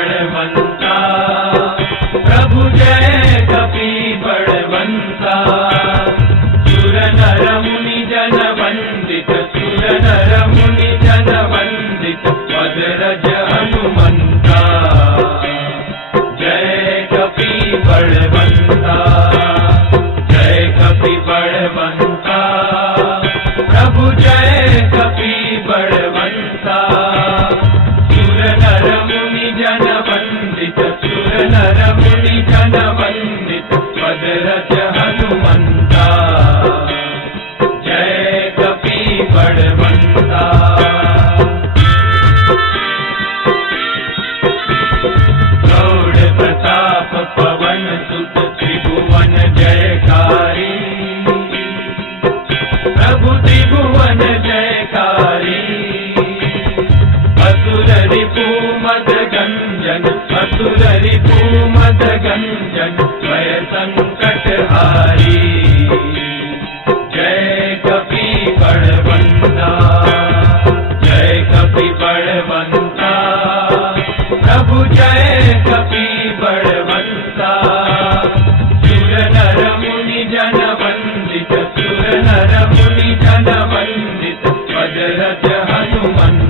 மங்கள மண்ட मधुररिपूमदगञ्जन स्वय सङ्कटहारी जय कपि बडवन्ता जय कपि बडवन्ता प्रभु जय कपि बडवन्ता सुरनरमुनि जनवन्दित सुरनरमुनि जनवन्दित वदरथ हनुमन्त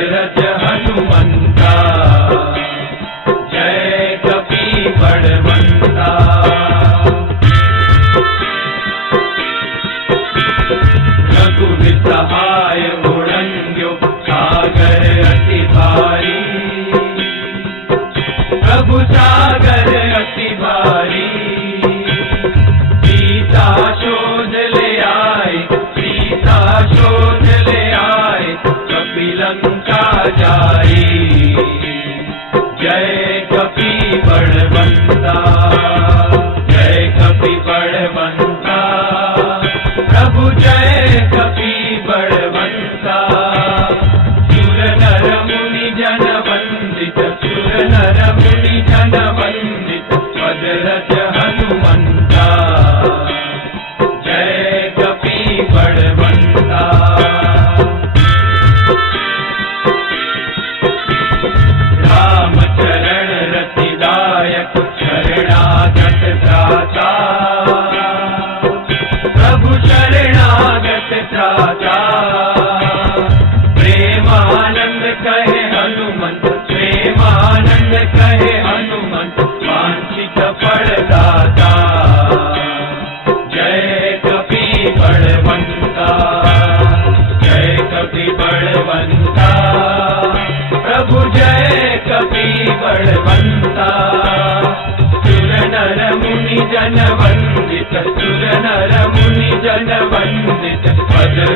Yeah, yeah, yeah.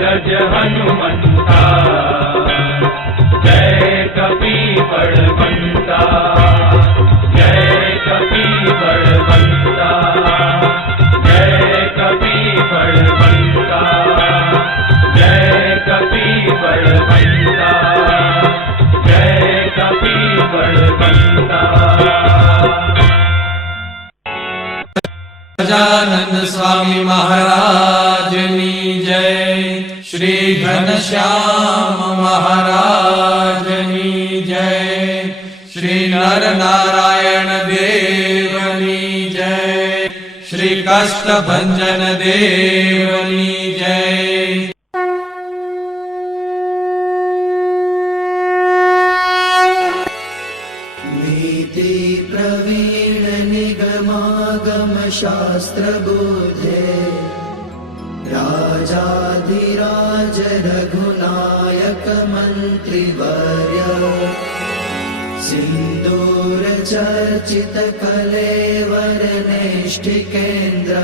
गज हनुमंता जय कपी बड़वंता जय कपी बड़वंता जय कपी बड़वंता जय कपी बड़वंता जय कपी बड़वंता गजानन स्वामी महाराज। ઘનશ્યામ મહારાજની જય. શ્રી નર નારાયણ દેવની જય. શ્રી કષ્ટભંજન દેવની જય. शास्त्रबोधे राजाधिरा रघुनायकमन्त्रिवर्य। सिन्दूरचर्चितकलेवरनेष्ठिकेन्द्र।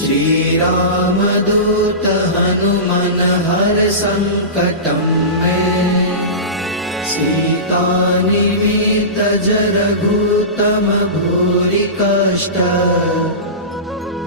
श्रीरामदूतहनुमनहर सङ्कटं मे। सीतानिमितजरघूतमभूरि कष्ट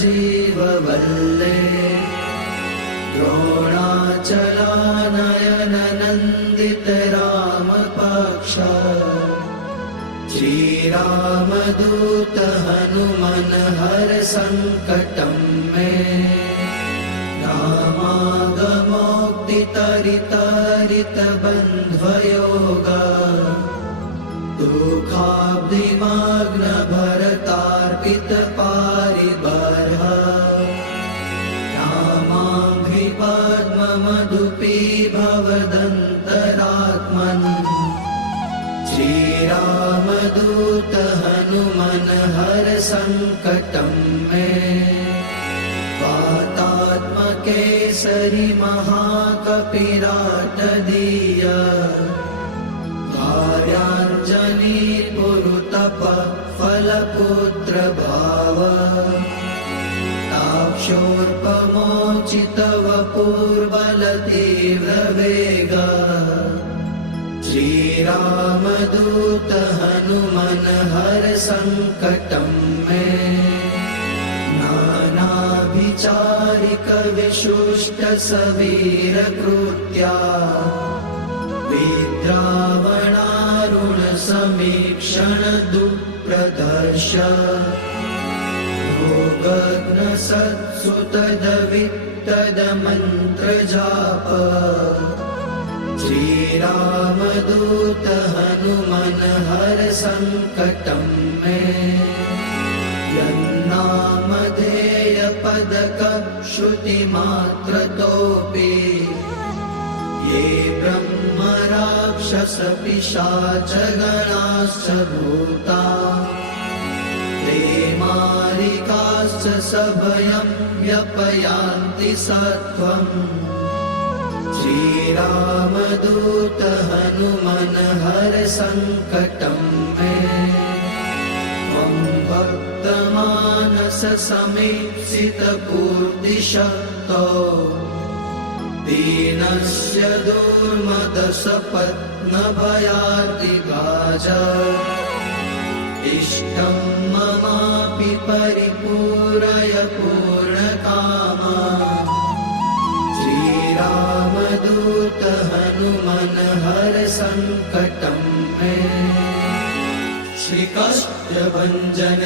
जीववल्ले द्रोणाचलानयन नन्दित रामपक्ष श्रीरामदूत हनुमन हर सङ्कटं मे। रामागमोक्तितरितरित बुद्धिमाग्नभरतार्पितपारिबर्ह रामाङ्घ्रिपद्ममधुपी भवदन्तरात्मन् श्रीरामदूत हनुमन हर सङ्कटम् मे पातात्मकेसरि महाकपिराटदीय कार्याञ्जलि फलपुत्र भाव ताक्षोर्पमोचितव पूर्वलतीव्रवेग श्रीरामदूत हनुमन हर सङ्कटं मे नानाभिचारिक विशुष्ट समीक्षण दुःप्रदर्श भोगग्न सत्सुतदवित्तदमन्त्रजाप श्रीरामदूत हनुमन हर सङ्कटं मे यन्नामधेय पदक श्रुतिमात्रतोऽपि ये ब्रह्म राक्षस पिशाच गणाश्च भूता। ते मारिकाश्च सभयं व्यपयान्ति सत्त्वम्। श्रीरामदूत हनुमन हर सङ्कटं मे। त्वं भक्तमानस समीप्सितपूर्तिशक्तो दीनस्य दुर्मदसपत्नभयातिगाज इष्टं ममापि परिपूरय पूर्णकामा। श्रीरामदूत हनुमन हर सङ्कटं मे श्रीकाष्ठभञ्जन